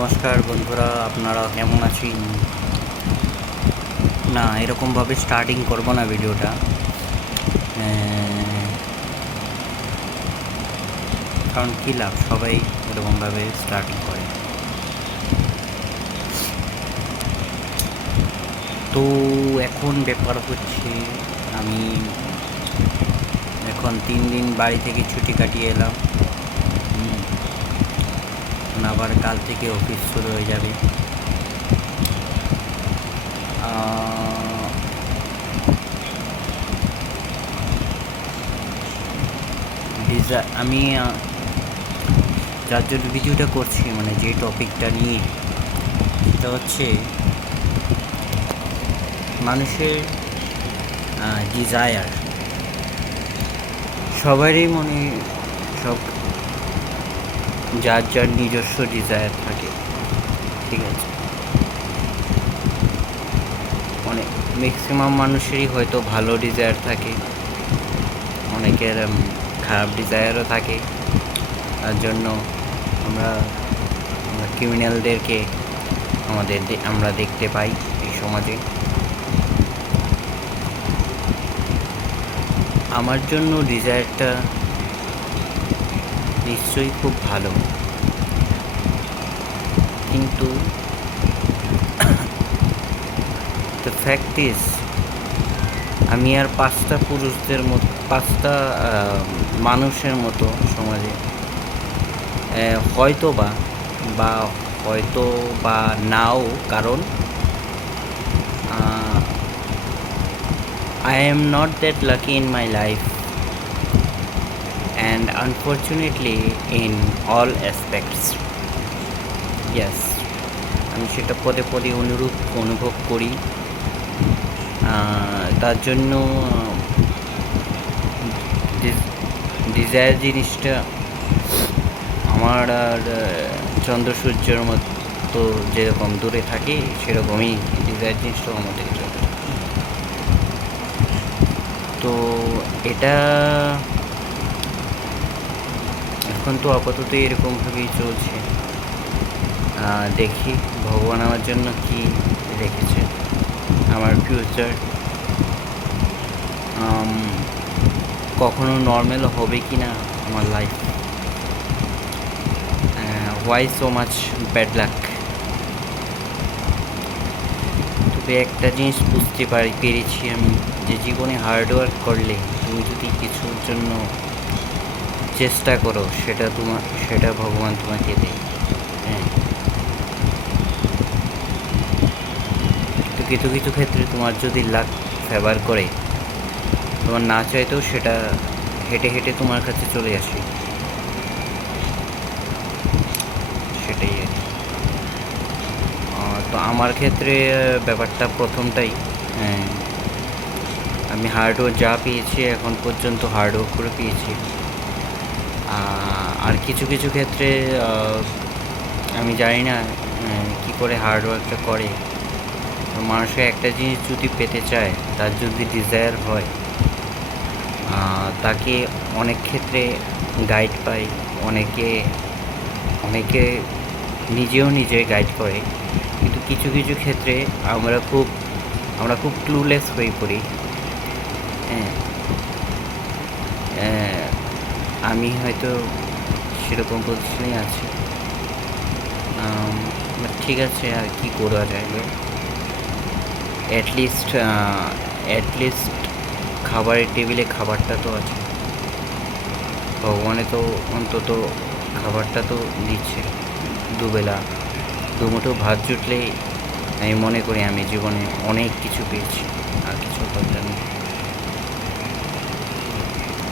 নমস্কার বন্ধুরা, আপনারা কেমন আছেন? না, এরকমভাবে স্টার্টিং করব না ভিডিওটা, কারণ কী লাভ, সবাই এরকমভাবে স্টার্টিং করে। তো এখন ব্যাপার হচ্ছে, আমি এখন 3 দিন বাড়ি থেকে ছুটি কাটিয়ে এলাম। আবার কাল থেকে অফিস শুরু হয়ে যাবে। আমি যার জন্য ভিডিওটা করছি, মানে যে টপিকটা নিয়ে, সেটা হচ্ছে মানুষের ডিজায়ার। সবারই মনে যার যার নিজস্ব ডিজায়ার থাকে, ঠিক আছে? অনেক ম্যাক্সিমাম মানুষেরই হয়তো ভালো ডিজায়ার থাকে, অনেকের খারাপ ডিজায়ারও থাকে। তার জন্য আমরা ক্রিমিনালদেরকে আমরা দেখতে পাই এই সমাজে। আমার জন্য ডিজায়ারটা নিশ্চয়ই খুব ভালো, কিন্তু দ্য ফ্যাক্ট ইজ, আমি আর 5টা পুরুষদের মতো, 5টা মানুষের মতো সমাজে হয়তো বা নাও, কারণ I am not that lucky in my life, and unfortunately in all aspects. Yes, আমি সেটা পদে পদে অনুভব করি। তার জন্য ডিজায়ার জিনিসটা আমার আর চন্দ্র সূর্যের মতো যেরকম দূরে থাকে, সেরকমই ডিজায়ার জিনিসটাও আমার থেকে চলে। তো এটা এখন তো আপাতত এরকমভাবেই চলছে। দেখি ভগবান আমার জন্য কি রেখেছে, আমার ফিউচার কখনো নর্মাল হবে কি না আমার life. Why so much bad luck? তবে একটা জিনিস বুঝতে পেরেছি আমি, যে জীবনে হার্ডওয়ার্ক করলে, তুমি যদি কিছুর জন্য চেষ্টা করো, সেটা ভগবান তোমাকে দেয়। হ্যাঁ, তো কিছু কিছু ক্ষেত্রে তোমার যদি লাক ফেভার করে, তোমার না চাইতেও সেটা হেঁটে হেঁটে তোমার কাছে চলে আসে। সেটাই আর কি। তো আমার ক্ষেত্রে ব্যাপারটা প্রথমটাই, আমি হার্ডওয়ার্ক যা পেয়েছি এখন পর্যন্ত হার্ডওয়ার্ক করে পেয়েছি। আর কিছু কিছু ক্ষেত্রে আমি জানি না কী করে হার্ডওয়ার্কটা করে। তো মানুষকে একটা জিনিস যদি পেতে চায়, তার যদি ডিজায়ার হয়, তাকে অনেক ক্ষেত্রে গাইড পায়, অনেকে নিজে গাইড করে। কিন্তু কিছু কিছু ক্ষেত্রে আমরা খুব ক্লুলেস হয়ে পড়ি। আমি হয়তো সেরকম পজিশনেই আছি। ঠিক আছে, আর কি করা যায়? অ্যাটলিস্ট খাবারের টেবিলে খাবারটা তো আছে, ভগবানে তো অন্তত খাবারটা তো দিচ্ছে। দুবেলা দুমুঠো ভাত জুটলেই আমি মনে করি আমি জীবনে অনেক কিছু পেয়েছি, আর কিছু দরকার নেই।